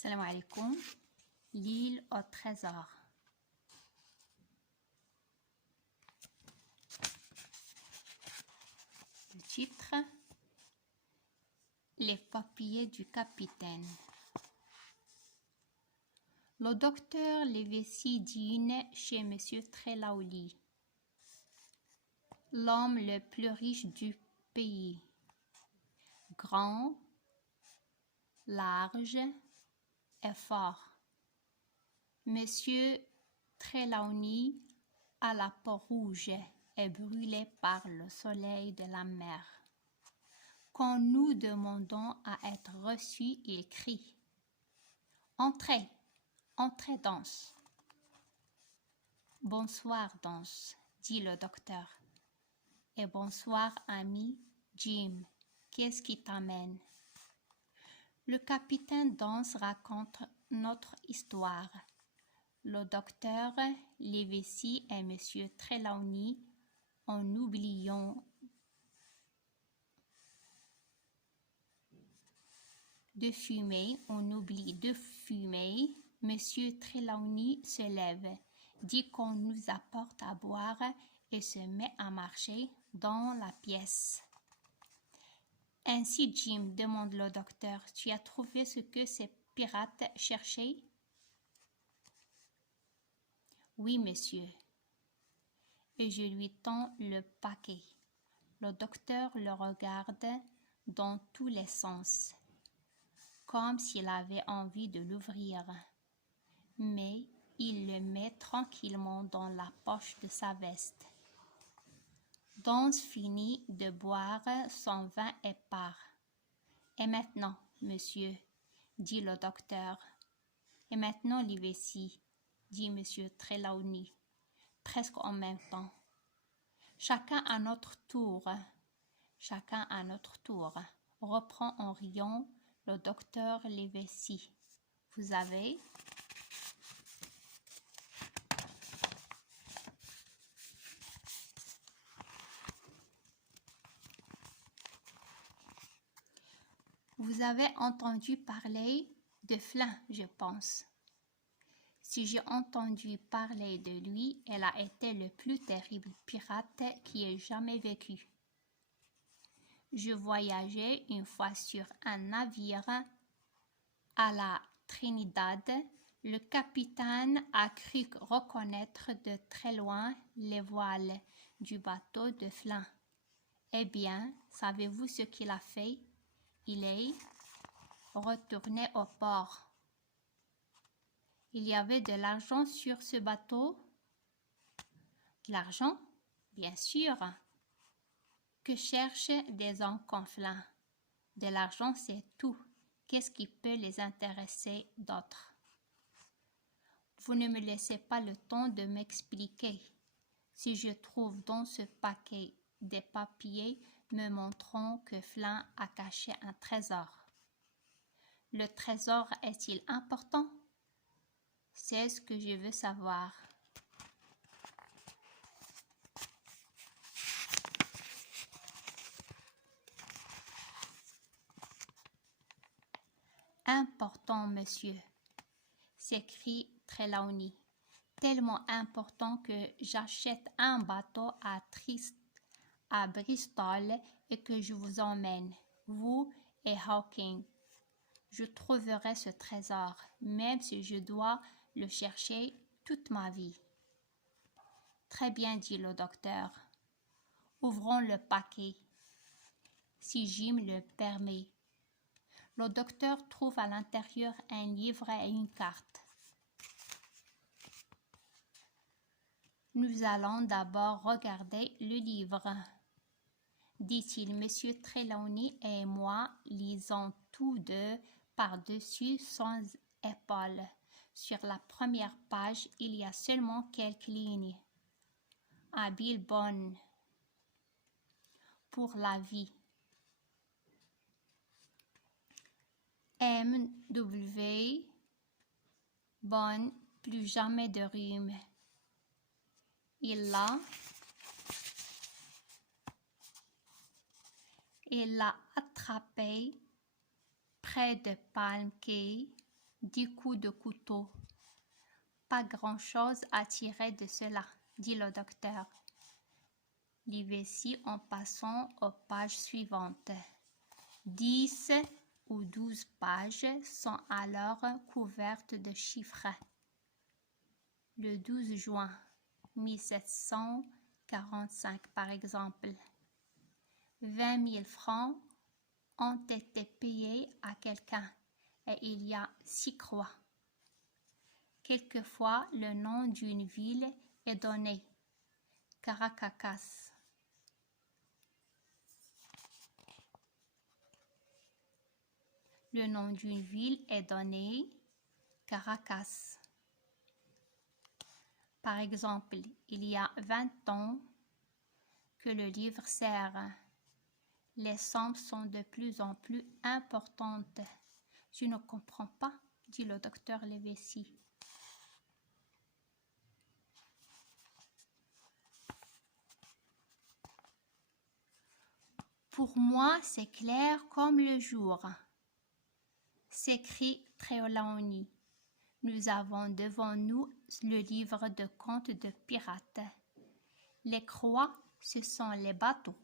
Salam alaikum. L'île au trésor. Le titre: Les papiers du capitaine. Le docteur Livesey dîne chez M. Trelawney, l'homme le plus riche du pays. Grand, large et fort. Monsieur Trelawney a la peau rouge et brûlée par le soleil de la mer. Quand nous demandons à être reçus, il crie: Entrez, entrez, Danse. Bonsoir, Danse, dit le docteur. Et bonsoir, ami Jim, qu'est-ce qui t'amène? Le capitaine Danse raconte notre histoire. Le docteur Livesey et M. Trelawney, en oubliant de fumer, on oublie de fumer. M. Trelawney se lève, dit qu'on nous apporte à boire et se met à marcher dans la pièce. Ainsi, Jim, demande le docteur, tu as trouvé ce que ces pirates cherchaient? Oui, monsieur. Et je lui tends le paquet. Le docteur le regarde dans tous les sens, comme s'il avait envie de l'ouvrir. Mais il le met tranquillement dans la poche de sa veste. Danse finit de boire son vin et part. Et maintenant, monsieur, dit le docteur. Et maintenant, Livesey, dit M. Trelawney, presque en même temps. Chacun à notre tour, reprend en riant le docteur Livesey. Vous avez entendu parler de Flint, je pense. Si j'ai entendu parler de lui, elle a été le plus terrible pirate qui ait jamais vécu. Je voyageais une fois sur un navire à la Trinidad. Le capitaine a cru reconnaître de très loin les voiles du bateau de Flint. Eh bien, savez-vous ce qu'il a fait? Il est retourné au port. Il y avait de l'argent sur ce bateau? De l'argent? Bien sûr. Que cherchent des hommes comme Flint? De l'argent, c'est tout. Qu'est-ce qui peut les intéresser d'autre? Vous ne me laissez pas le temps de m'expliquer. Si je trouve dans ce paquet des papiers me montrant que Flint a caché un trésor. Le trésor est-il important? C'est ce que je veux savoir. Important, monsieur, s'écrie Trelawney. Tellement important que j'achète un bateau à Bristol et que je vous emmène, vous et Hawking. Je trouverai ce trésor, même si je dois le chercher toute ma vie. Très bien, dit le docteur. Ouvrons le paquet, si Jim le permet. Le docteur trouve à l'intérieur un livre et une carte. Nous allons d'abord regarder le livre, dit-il. Monsieur Trelawney et moi lisons tous deux par-dessus son épaule. Sur la première page, il y a seulement quelques lignes. Habile bonne pour la vie. M.W. Bonne, plus jamais de rhume. Il l'a attrapé près de Palm Cay 10 coups de couteau. Pas grand-chose à tirer de cela, dit le docteur. Livesey en passant aux pages suivantes. 10 ou 12 pages sont alors couvertes de chiffres. Le 12 juin 1745, par exemple, 20 000 francs ont été payés à quelqu'un et il y a 6 croix. Quelquefois, le nom d'une ville est donné. Caracas. Le nom d'une ville est donné. Caracas. Par exemple, il y a 20 ans que le livre sert. Les sommes sont de plus en plus importantes. Je ne comprends pas, dit le docteur Livesey. Pour moi, c'est clair comme le jour, s'écrie Trelawney. Nous avons devant nous le livre de contes de pirates. Les croix, ce sont les bateaux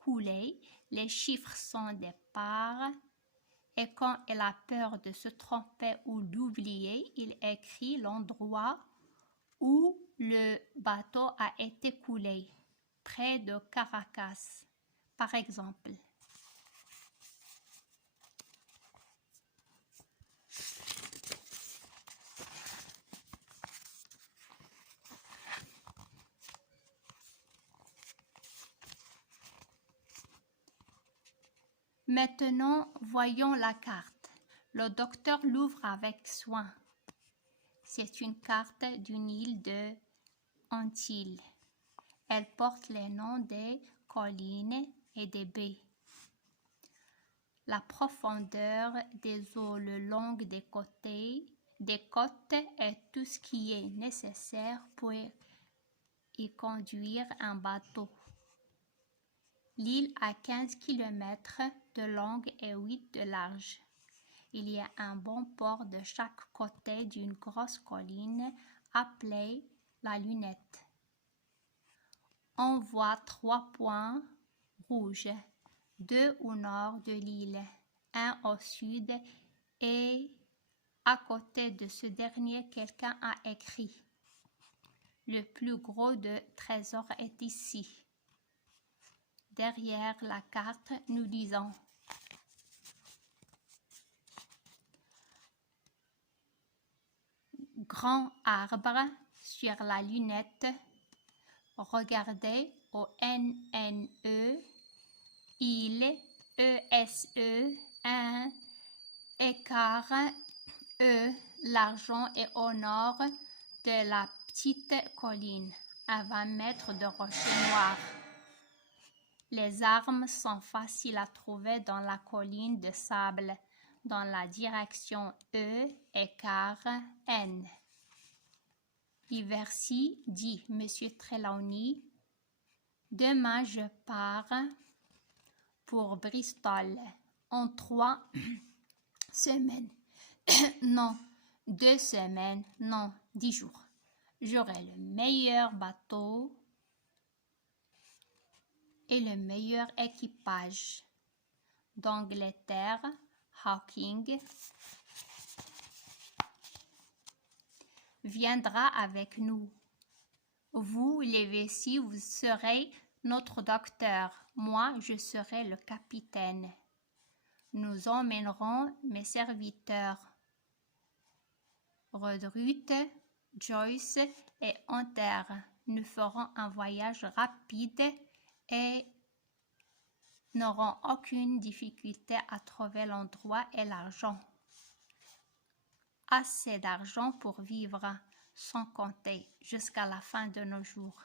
coulés, les chiffres sont des parts, et quand il a peur de se tromper ou d'oublier, il écrit l'endroit où le bateau a été coulé, près de Caracas, par exemple. Maintenant, voyons la carte. Le docteur l'ouvre avec soin. C'est une carte d'une île de Antilles. Elle porte les noms des collines et des baies. La profondeur des eaux le long des côtes est tout ce qui est nécessaire pour y conduire un bateau. L'île a 15 km de long et 8 de large. Il y a un bon port de chaque côté d'une grosse colline appelée la Lunette. On voit 3 points rouges, 2 au nord de l'île, un au sud, et à côté de ce dernier, quelqu'un a écrit « Le plus gros de trésor est ici ». Derrière la carte, nous lisons « Grand arbre sur la lunette, regardez au NNE, île ESE, un écart E, l'argent est au nord de la petite colline, à 20 mètres de rochers noirs. Les armes sont faciles à trouver dans la colline de sable, dans la direction E, écart N. Livesey, dit M. Trelawney, demain je pars pour Bristol en 3 semaines. Non, 2 semaines, non, 10 jours. J'aurai le meilleur bateau et le meilleur équipage. D'Angleterre, Hawking viendra avec nous. Vous, Livesey, vous serez notre docteur. Moi, je serai le capitaine. Nous emmènerons mes serviteurs, Redruth, Joyce et Hunter. Nous ferons un voyage rapide et n'auront aucune difficulté à trouver l'endroit et l'argent. Assez d'argent pour vivre sans compter jusqu'à la fin de nos jours.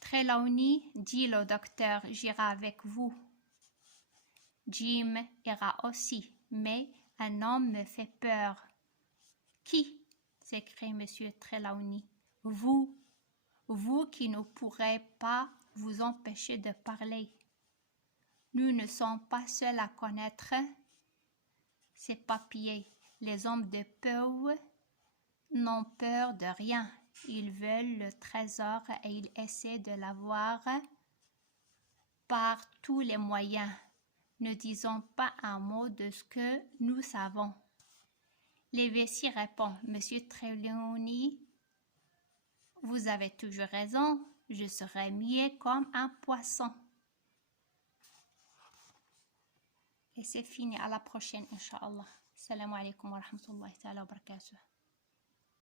Trelawney, dit le docteur, j'irai avec vous. Jim ira aussi, mais un homme me fait peur. Qui? S'écrie M. Trelawney. Vous qui ne pourrez pas vous empêcher de parler. Nous ne sommes pas seuls à connaître ces papiers. Les hommes de peu n'ont peur de rien. Ils veulent le trésor et ils essaient de l'avoir par tous les moyens. Ne disons pas un mot de ce que nous savons. L'évêché répond, Monsieur Trelawney, vous avez toujours raison, je serai muet comme un poisson. Et c'est fini, à la prochaine, Inch'Allah. Assalamu alaikum wa rahmatullahi wa barakatuh.